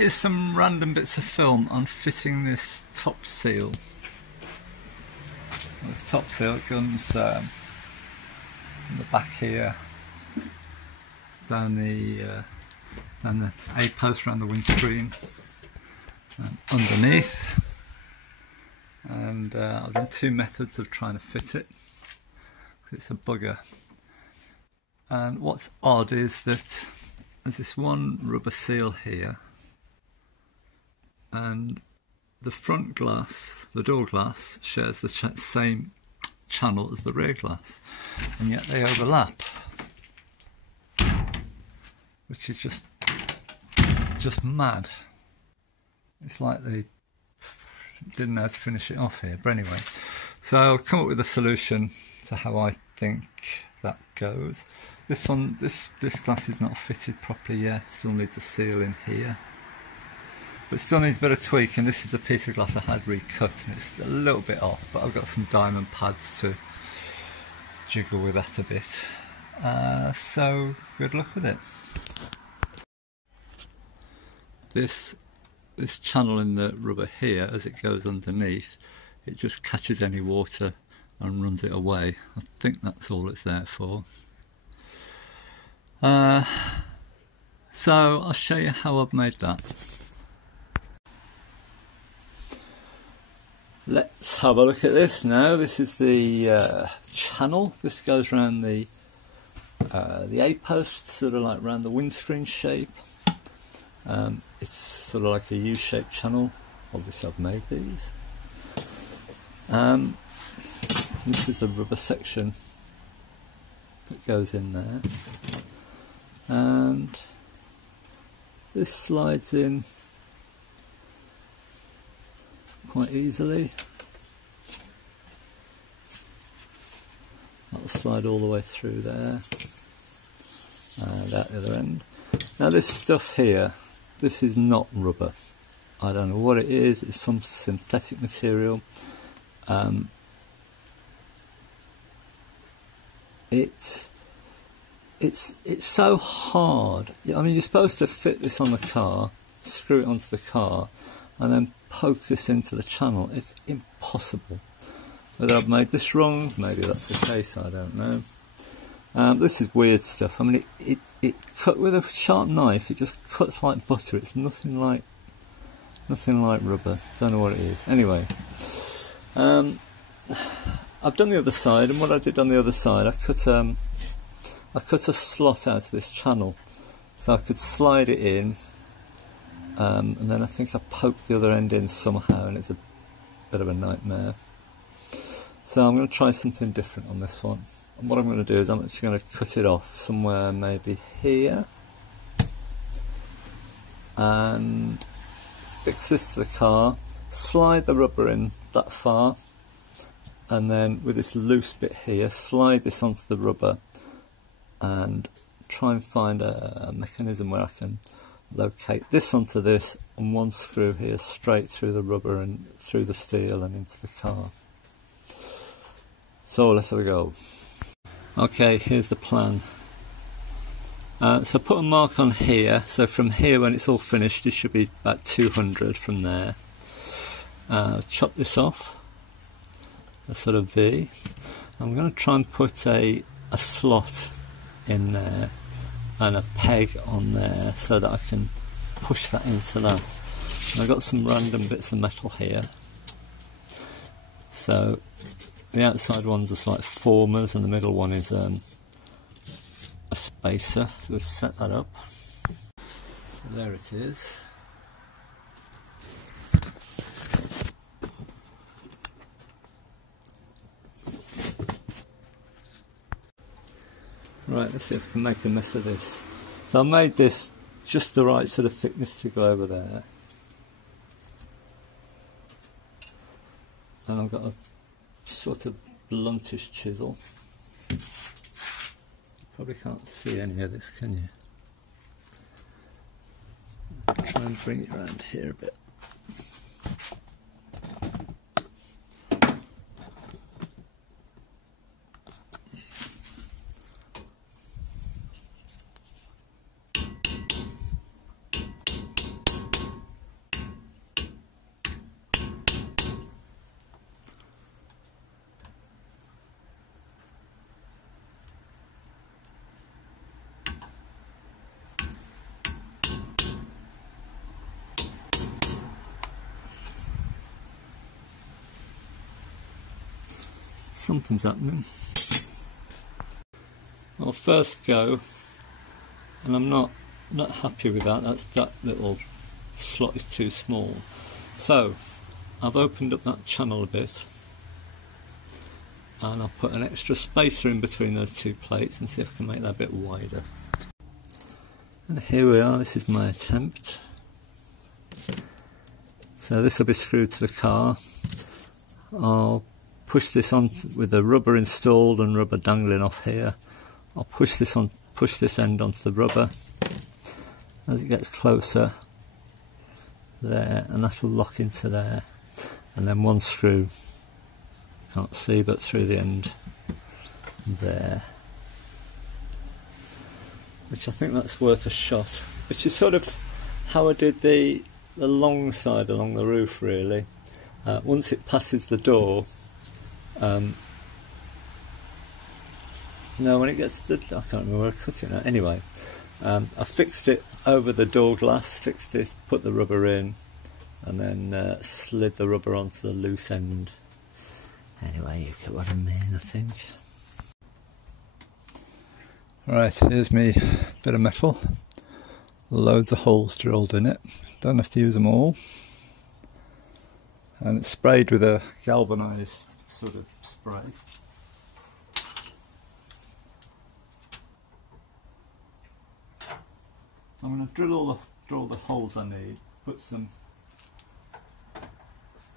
Here's some random bits of film on fitting this top seal. This top seal comes from the back here, down the A post around the windscreen, and underneath. And I've done two methods of trying to fit it, because it's a bugger. And what's odd is that there's this one rubber seal here, and the front glass, the door glass, shares the same channel as the rear glass, and yet they overlap, which is just mad. It's like they didn't know how to finish it off here. But anyway, so I've come up with a solution to how I think that goes. This glass is not fitted properly yet, still needs a seal in here, but still needs a bit of tweaking. This is a piece of glass I had recut and it's a little bit off, but I've got some diamond pads to jiggle with that a bit. So good luck with it. This channel in the rubber here, as it goes underneath, it just catches any water and runs it away. I think that's all it's there for. So I'll show you how I've made that. Let's have a look at this now. This is the channel. This goes around the A post, sort of like around the windscreen shape. It's sort of like a U-shaped channel. Obviously I've made these. This is the rubber section that goes in there, and this slides in quite easily. That'll slide all the way through there and out the other end. Now this stuff here, this is not rubber. I don't know what it is. It's some synthetic material. It's so hard. I mean, you're supposed to fit this on the car, screw it onto the car, and then poke this into the channel. It's impossible. Whether I've made this wrong, maybe that's the case, I don't know. This is weird stuff. I mean, it cut with a sharp knife. It just cuts like butter. It's nothing like rubber. Don't know what it is. Anyway, I've done the other side, and what I did on the other side, I cut a slot out of this channel so I could slide it in, and then I think I poked the other end in somehow, and it's a bit of a nightmare. So I'm going to try something different on this one. And what I'm going to do is I'm actually going to cut it off somewhere maybe here and fix this to the car, slide the rubber in that far, and then with this loose bit here, slide this onto the rubber and try and find a mechanism where I can locate this onto this, and one screw here straight through the rubber and through the steel and into the car. So let's have a go. Okay, here's the plan. So put a mark on here, so from here when it's all finished it should be about 200 from there. Chop this off, a sort of V. I'm going to try and put a slot in there and a peg on there so that I can push that into that. And I've got some random bits of metal here. So the outside one's just like formers and the middle one is a spacer. So we'll set that up. So there it is. Right, let's see if I can make a mess of this. So I made this just the right sort of thickness to go over there. And I've got a sort of bluntish chisel. Probably can't see any of this, can you? Try and bring it around here a bit. Something's happening. Well, first go, and I'm not happy with that. That little slot is too small. So I've opened up that channel a bit, and I'll put an extra spacer in between those two plates and see if I can make that a bit wider. And here we are, this is my attempt. So this will be screwed to the car. I'll push this on with the rubber installed and rubber dangling off here. I'll push this end onto the rubber as it gets closer there, and that'll lock into there, and then one screw, can't see but through the end there, which I think that's worth a shot, which is sort of how I did the long side along the roof really. Once it passes the door, no, when it gets to the, I can't remember where I cut it now. Anyway, I fixed it over the door glass, fixed it, put the rubber in, and then slid the rubber onto the loose end. Anyway, you get what I mean, I think. Right, here's me bit of metal. Loads of holes drilled in it. Don't have to use them all. And it's sprayed with a galvanised sort of spray. I'm going to drill all the holes I need,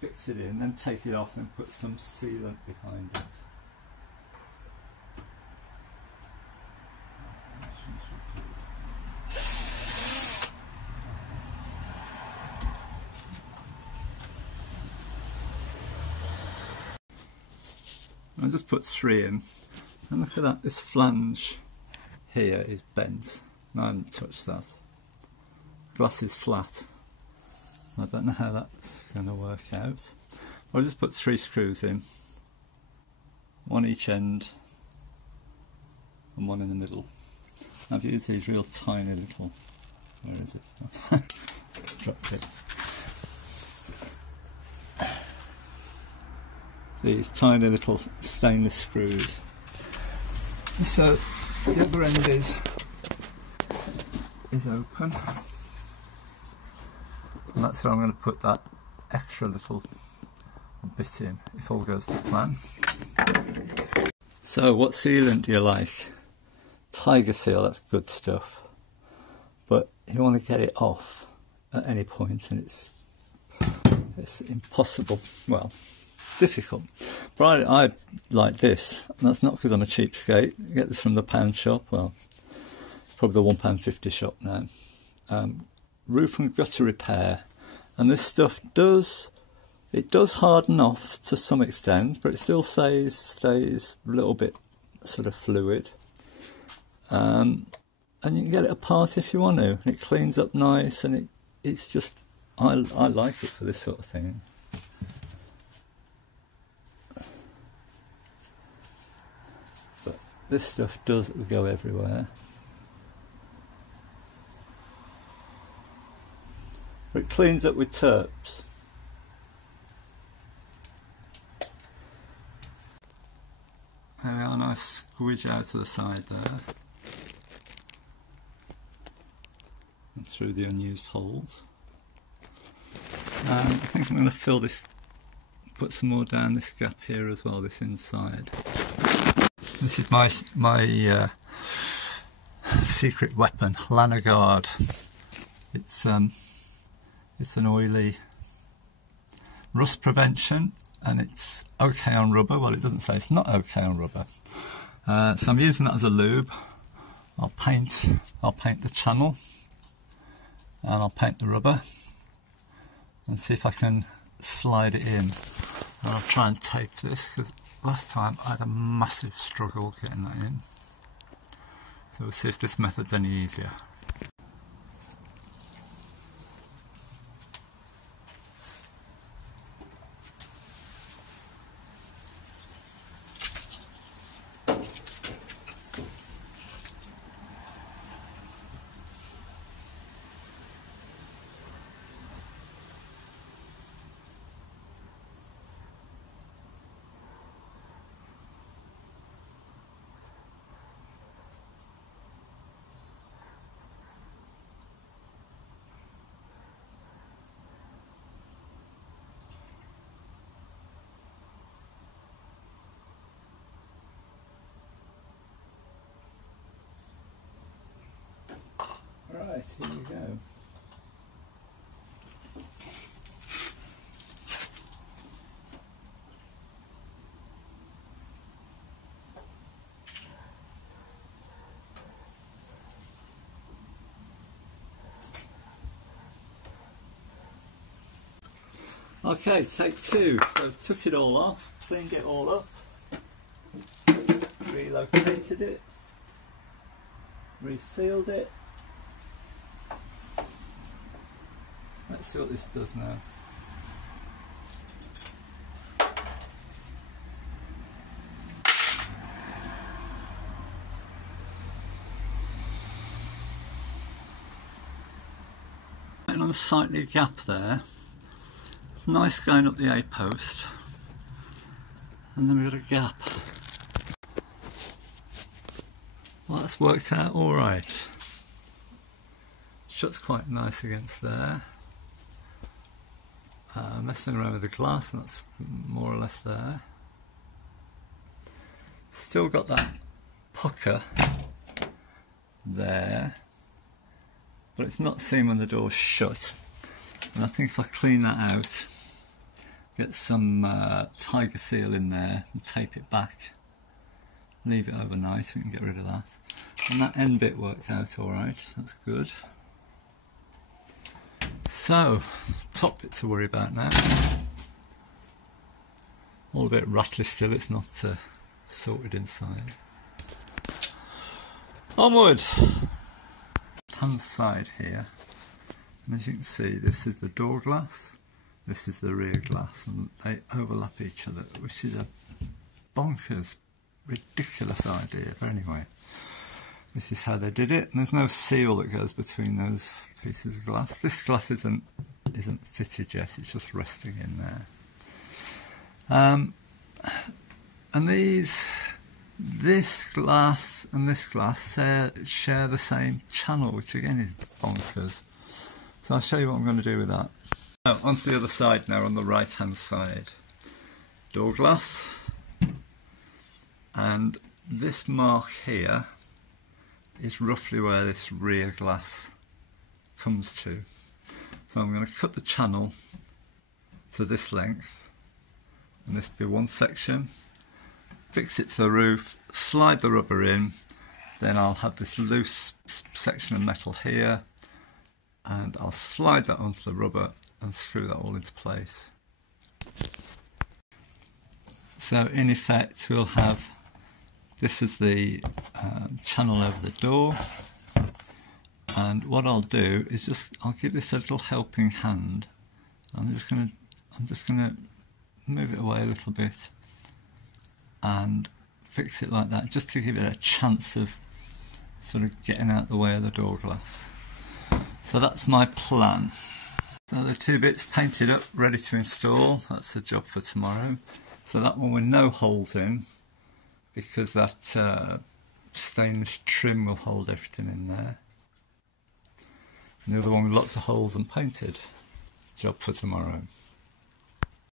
fix it in, then take it off and put some sealant behind it. I just put 3 in, and look at that, this flange here is bent. I haven't touched that. Glass is flat. I don't know how that's going to work out. I'll just put 3 screws in, 1 each end and 1 in the middle. I've used these real tiny little, where is it? Dropped it. These tiny little stainless screws. So the other end is open, and that's where I'm going to put that extra little bit in if all goes to plan. So what sealant do you like? Tiger Seal, that's good stuff, but you want to get it off at any point, and it's impossible, well, difficult. But I like this, and that's not because I'm a cheapskate. You get this from the pound shop, well, probably the £1.50 shop now. Roof and gutter repair, and this stuff does harden off to some extent, but it still stays a little bit sort of fluid, and you can get it apart if you want to, and it cleans up nice, and it's just I like it for this sort of thing. But this stuff does go everywhere. But it cleans up with terps. There we are, nice squidge out to the side there. And through the unused holes. I think I'm going to fill this, put some more down this gap here as well, this inside. This is my secret weapon, Lanagard. It's an oily rust prevention, and it's okay on rubber. Well, it doesn't say it's not okay on rubber. So I'm using that as a lube. I'll paint the channel, and I'll paint the rubber, and see if I can slide it in. And I'll try and tape this, because last time I had a massive struggle getting that in. So we'll see if this method's any easier. right, here you go. Okay, take two. So took it all off, cleaned it all up, relocated it, resealed it. Let's see what this does now. And on a slightly gap there. It's nice going up the A-post, and then we've got a gap. Well, that's worked out alright. Shuts quite nice against there. Messing around with the glass, and that's more or less there. Still got that pucker there, but it's not seen when the door's shut. And I think if I clean that out, get some tiger seal in there and tape it back, leave it overnight, we can get rid of that. And that end bit worked out alright, that's good. So, top bit to worry about now. All a bit rattly still, it's not sorted inside. Onward! Hand side here. And as you can see, this is the door glass, this is the rear glass, and they overlap each other, which is a bonkers, ridiculous idea. But anyway, this is how they did it, and there's no seal that goes between those pieces of glass. This glass isn't fitted yet, it's just resting in there. And this glass and this glass share the same channel, which again is bonkers. So I'll show you what I'm going to do with that. Now, onto the other side now, on the right hand side. Door glass. And this mark here is roughly where this rear glass comes to. So I'm going to cut the channel to this length. And this will be one section. Fix it to the roof, slide the rubber in. Then I'll have this loose section of metal here. And I'll slide that onto the rubber and screw that all into place. So in effect we'll have, this is the channel over the door, and what I'll do is I'll give this a little helping hand. I'm just gonna move it away a little bit and fix it like that, just to give it a chance of sort of getting out the way of the door glass. So that's my plan. So the two bits painted up, ready to install. That's a job for tomorrow. So that one with no holes in, because that stainless trim will hold everything in there. And the other one with lots of holes and painted. Job for tomorrow.